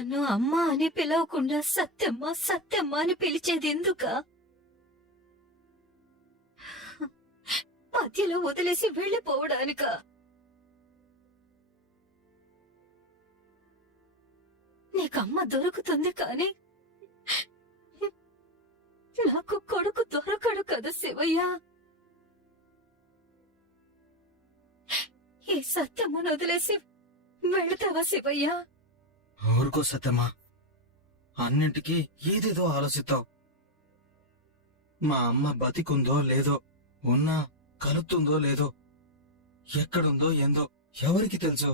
నన్ను అమ్మ అని పిలవకుండా సత్యమ్మ సత్యమ్మ అని పిలిచేది ఎందుక? మధ్యలో వదిలేసి వెళ్లిపోవడానిక? నీకమ్మ దొరుకుతుంది కాని నాకు కొడుకు దొరకడు కదా శివయ్య. ఈ సత్యమ్మను వదిలేసి వెళతావా శివయ్య? ఊరుకో సత్యమ్మా, అన్నింటికీ ఏదేదో ఆలోచిస్తావు. మా అమ్మ బతికుందో లేదో, ఉన్నా కలుపుతుందో లేదో, ఎక్కడుందో ఏందో ఎవరికి తెలుసు?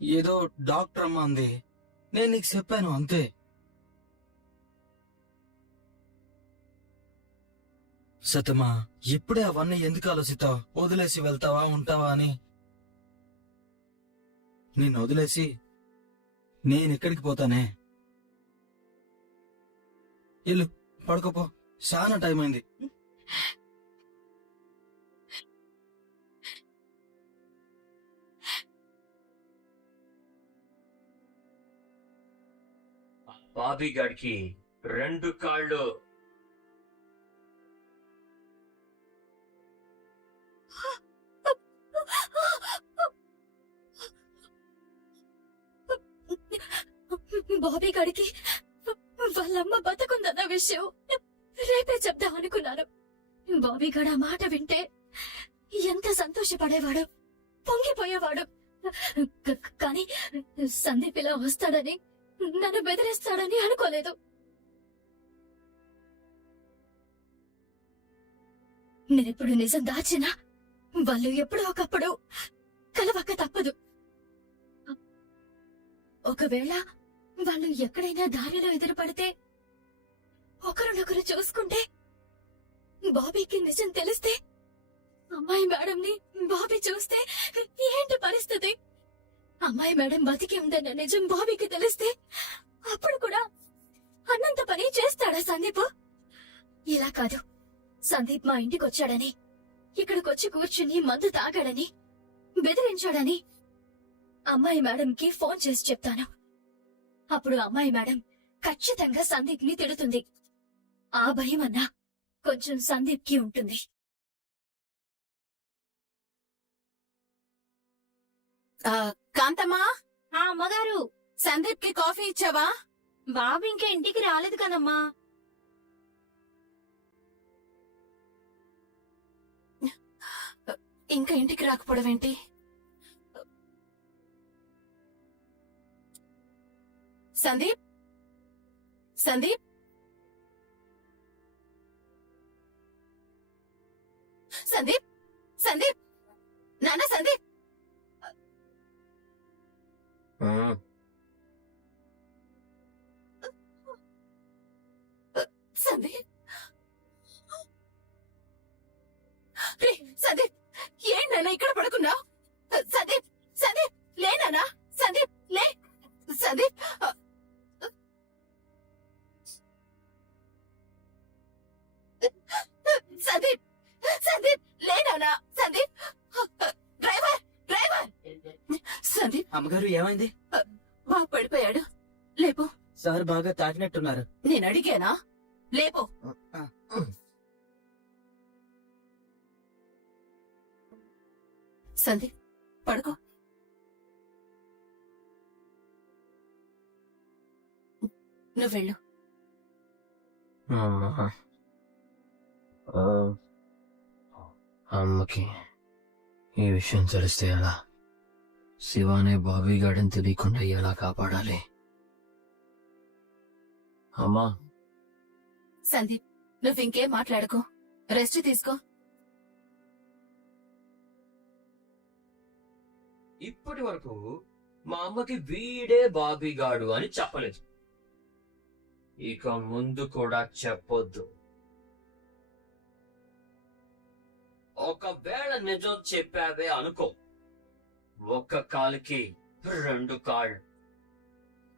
ఏదో డాక్టర్ అమ్మ అంది, నేను నీకు చెప్పాను అంతే. సత్యమా, ఇప్పుడే అవన్నీ ఎందుకు ఆలోచిస్తావు? వదిలేసి వెళ్తావా ఉంటావా అని. నిన్ను వదిలేసి నేనెక్కడికి పోతానే? ఇల్లు పడుకోపో, చాలా టైం అయింది. బాబీ గాడికి 2 కాళ్ళు. బాబీ గాడికి వాళ్ళమ్మ బతుకుందన్న విషయం రేపే చెప్దాం అనుకున్నాను. బాబీ గాడు ఆ మాట వింటే ఎంత సంతోషపడేవాడు, పొంగిపోయేవాడు. కానీ సందీప్ ఇలా వస్తాడని, నన్ను బెదిరిస్తాడని అనుకోలేదు. నేనెప్పుడు నిజం దాచినా వాళ్ళు ఎప్పుడో ఒకప్పుడు కలవక తప్పదు. ఒకవేళ వాళ్ళు ఎక్కడైనా దారిలో ఎదురుపడితే, ఒకరినొకరు చూసుకుంటే, బాబీకి నిజం తెలిస్తే, అమ్మాయి మేడంని బాబీ చూస్తే ఏంటి పరిస్థితి? అమ్మాయి మేడం బతికి ఉందన్న నిజం బాబీకి తెలిస్తే అప్పుడు కూడా అన్నంత పని చేస్తాడా సందీప్? ఇలా కాదు, సందీప్ మా ఇంటికి వచ్చాడని, ఇక్కడికొచ్చి కూర్చుని మందు తాగాడని, బెదిరించాడని అమ్మాయి మేడంకి ఫోన్ చేసి చెప్తాను. అప్పుడు అమ్మాయి మేడం ఖచ్చితంగా సందీప్ ని తిడుతుంది. ఆ భయమన్నా కొంచెం సందీప్ కి ఉంటుంది. కాంతమ్మా, అమ్మగారు, సందీప్ కి కాఫీ ఇచ్చావా? బాబు ఇంకా ఇంటికి రాలేదు కదమ్మా. ఇంకా ఇంటికి రాకపోవడం ఏంటి? సందీప్, సందీప్, సందీప్, సందీప్, నాన్న సందీప్. సందీప్, సందీప్, ఏంటన్నా ఇక్కడ పడుకున్నావు? సందీప్, సందీప్, లేనా? సందీప్, లే. సందీప్, సందీప్, సందీప్, లేనా? Sandeep, driver, driver. సందీప్, అమ్మగారు ఏమైంది? బాబు పడిపోయాడు, లేపు. సార్ బాగా తాకినట్టున్నారు. నేను అడిగానా? లేపు. సందీప్, పడుకో. నువ్వు వెళ్ళు. అమ్మకి ఈ విషయం తెలిస్తే ఎలా? శివానే బాబీ గాడిని తెలియకుండా ఎలా కాపాడాలి? అమ్మా. సందీప్, నువ్వు ఇంకేం మాట్లాడుకో, రెస్ట్ తీసుకో. ఇప్పటి వరకు మా అమ్మకి వీడే బాబీ గాడు అని చెప్పలేదు, ఇక ముందు కూడా చెప్పొద్దు. ఒకవేళ నిజం చెప్పావే అనుకో, ఒక్క కాలుకి 2 కాళ్ళు.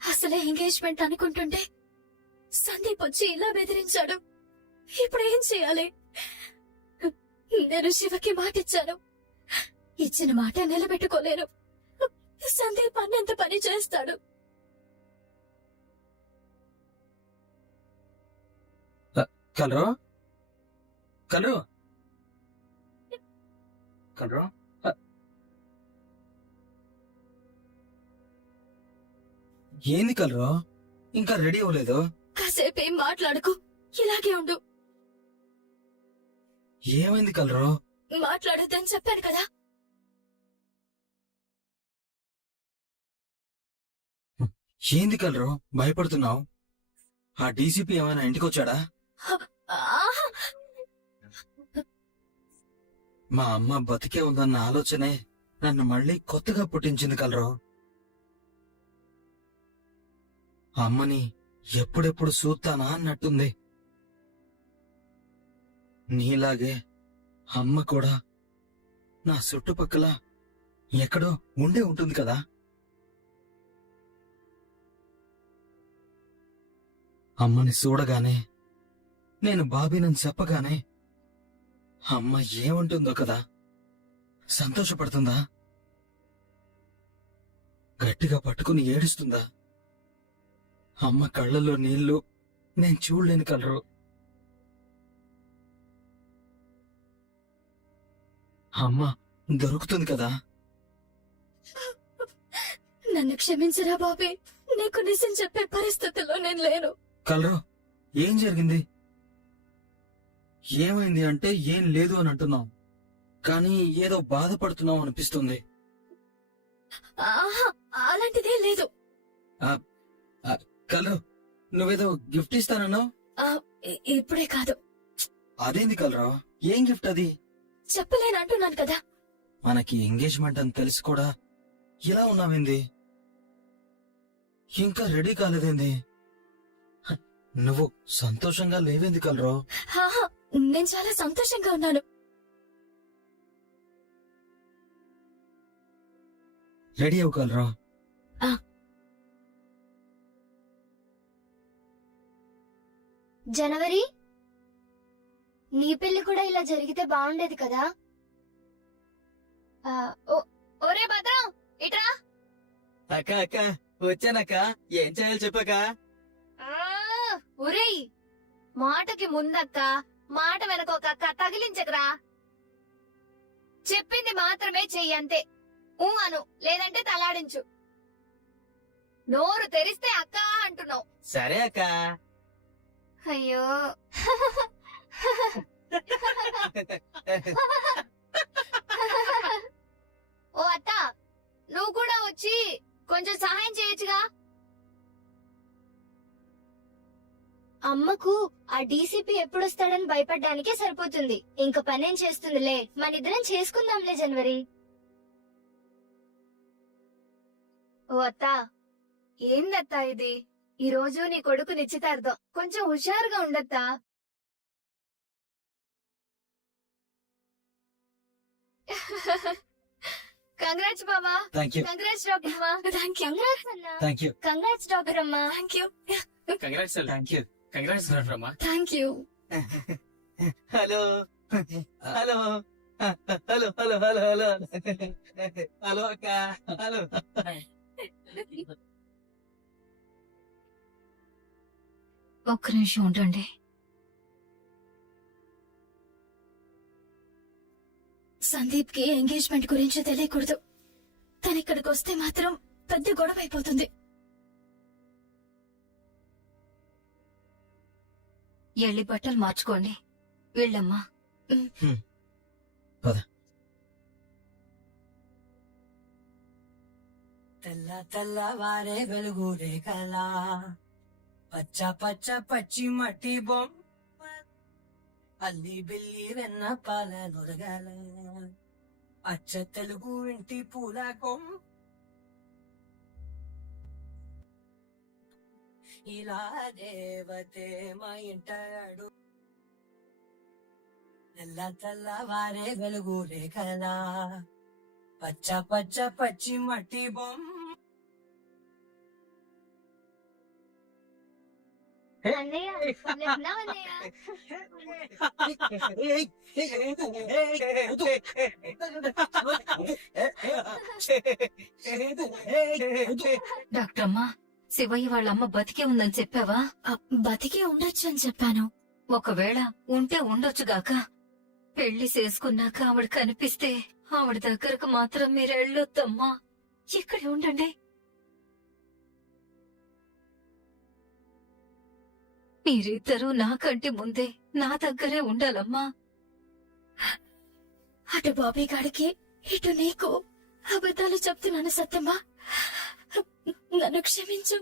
అసలే ఎంగేజ్మెంట్ అనుకుంటుంటే సందీప్ వచ్చి ఇలా బెదిరించాడు. ఇప్పుడు ఏం చేయాలి? నేను శివకి మాటిచ్చాను, ఇచ్చిన మాట నిలబెట్టుకోలేను. సందీప్ అన్నంత పని చేస్తాడు. కలరు కలరు కలరు ఏంది కలరు ఇంకా రెడీ అవ్వలేదు? కాసేపు ఏం మాట్లాడుకు, ఇలాగే ఉండు. ఏమైంది కలరు? మాట్లాడొద్దని చెప్పాను కదా. ఏంది కలరు భయపడుతున్నావు? ఆ డీసీపీ ఏమైనా ఇంటికి వచ్చాడా? ఆహా! మా అమ్మ బతికే ఉందన్న ఆలోచనే నన్ను మళ్ళీ కొత్తగా పుట్టించింది కలరు. అమ్మని ఎప్పుడెప్పుడు చూస్తానా అన్నట్టుంది. నీలాగే అమ్మ కూడా నా చుట్టుపక్కల ఎక్కడో ఉండే ఉంటుంది కదా. అమ్మని చూడగానే, నేను బాబీనని చెప్పగానే అమ్మ ఏముంటుందో కదా. సంతోషపడుతుందా? గట్టిగా పట్టుకుని ఏడుస్తుందా? అమ్మ కళ్ళల్లో నీళ్లు నేను చూడలేని కలరు. అమ్మ దొరుకుతుంది కదా. నన్ను క్షమించరా బాబీ, నీకు నిజం చెప్పే పరిస్థితిలో నేను లేను. కలరు ఏం జరిగింది? ఏమైంది అంటే ఏం లేదు అని అంటున్నావు, కానీ ఏదో బాధపడుతున్నావు అనిపిస్తుంది. ఆహా! అలాంటిదే లేదు. కలరు నువ్వేదో గిఫ్ట్ ఇస్తానన్నావు. ఇప్పుడే కాదు. అదేంది కలరు? ఏం గిఫ్ట్ అది? చెప్పలేనంటున్నాను కదా. మనకి ఎంగేజ్మెంట్ అని తెలిసి కూడా ఇలా ఉన్నావేంది? ఇంకా రెడీ కాలేదేంది? హ, నువ్వు సంతోషంగా లేవేంది కలరు? ఆహా! నేను చాలా సంతోషంగా ఉన్నాను. రెడీ అవ్వు కలరు. జనవరి, నీ పెళ్లి కూడా ఇలా జరిగితే బాగుండేది కదా. ఒరే భద్రం, ఇట్రా. అక్క అక్క వచ్చానక్క. ఏం చేయాలి చెప్పక. ఒరేయ్, మాటకి ముందక్క, మాట వెనకొక తగిలించకరా. చెప్పింది మాత్రమే చెయ్యి, అంతే. ఊ అను, లేదంటే తలాడించు. నోరు తెరిస్తే అక్క అంటున్నావు. సరే అక్క. అయ్యో. ఓ అత్త, నువ్వు కూడా వచ్చి కొంచెం సహాయం చేయొచ్చుగా. అమ్మకు ఆ డీసీపీ ఎప్పుడొస్తాడని భయపడ్డానికే సరిపోతుంది. ఇంక పనేం చేస్తుందిలే, మనిద్దరం చేసుకుందాంలే జనవరి. ఓ అత్త, ఏందత్తా ఇది? ఈ రోజు నీ కొడుకు నిశ్చితార్థం, కొంచెం హుషారుగా ఉండత్తా. కంగ్రాట్స్ బాబా. Thank you. కంగ్రాట్స్ డాక్టర్ అమ్మా. Thank you. కంగ్రాట్స్ అన్నా. Thank you. కంగ్రాట్స్ డాక్టర్ అమ్మా. Thank you. Congrats thank you. Congrats రమ్మా. Thank you. Hello hello hello hello hello hello hello అక్క. హలో. ఒక్క నిమిషం ఉండండి. సందీప్ కి ఎంగేజ్మెంట్ గురించి తెలియకూడదు. తను ఇక్కడికి వస్తే మాత్రం పెద్ద గొడవ అయిపోతుంది. ఎళ్ళి బట్టలు మార్చుకోండి. వెళ్ళమ్మా. తెల్ల తెల్లవారే వెలుగు రేఖలా, పచ్చ పచ్చ పచ్చి మట్టి బొమ్మ, అల్లి బిల్లి వెన్న పాల నొరగల, అచ్చ తెలుగు ఇంటి పూల కొమ్మ, ఇలా దేవతే మా ఇంట అడు. తెల్ల తెల్లవారే వెలుగు రేఖలా, పచ్చ పచ్చ పచ్చి మట్టి బొమ్మ. అన్నయ్య, లగ్నం అన్నయ్య. డాక్టర్ అమ్మా, శివయ్య వాళ్ళ అమ్మ బతికే ఉందని చెప్పావా? బతికే ఉండొచ్చు అని చెప్పాను. ఒకవేళ ఉంటే ఉండొచ్చుగాక. పెళ్లి చేసుకున్నాక ఆవిడ కనిపిస్తే ఆవిడ దగ్గరకు మాత్రం మీరు వెళ్ళొద్దమ్మా. ఇక్కడే ఉండండి. మీరిద్దరూ నాకంటే ముందే నా దగ్గరే ఉండాలమ్మా. అటు బాబీ గాడికి ఇటు నీకు అబద్ధాలు చెప్తున్నాను సత్యమ్మా. నన్ను క్షమించు.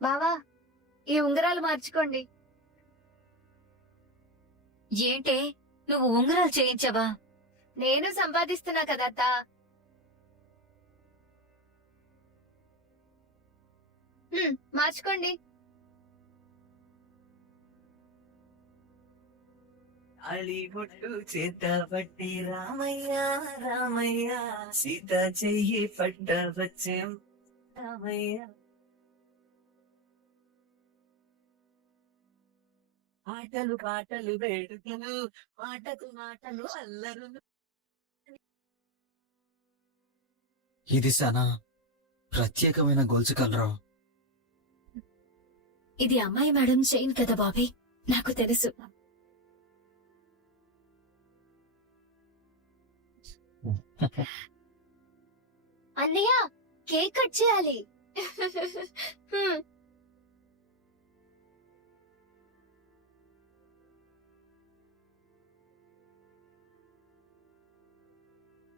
బావా ఈ ఉంగరాలు మార్చుకోండి. ఏంటే నువ్వు ఉంగరాలు చేయించవా? నేను సంపాదిస్తున్నా కదా అత్త. మార్చుకోండి. అలిబొట్టు చేత పట్టి రామయ్య రామయ్య సీత చెయ్యి పట్ట వచ్చేం రామయ్య. ఆటలు పాటలు వేడుకలు మాటకు మాటలు అల్లరులు. ఇది సనా ప్రత్యేకమైన గొలుసు కలరా? ఇది అమ్మాయి మేడం చైన్ కదా బాబీ, నాకు తెలుసు. అన్నయ్య కేక్ కట్ చేయాలి.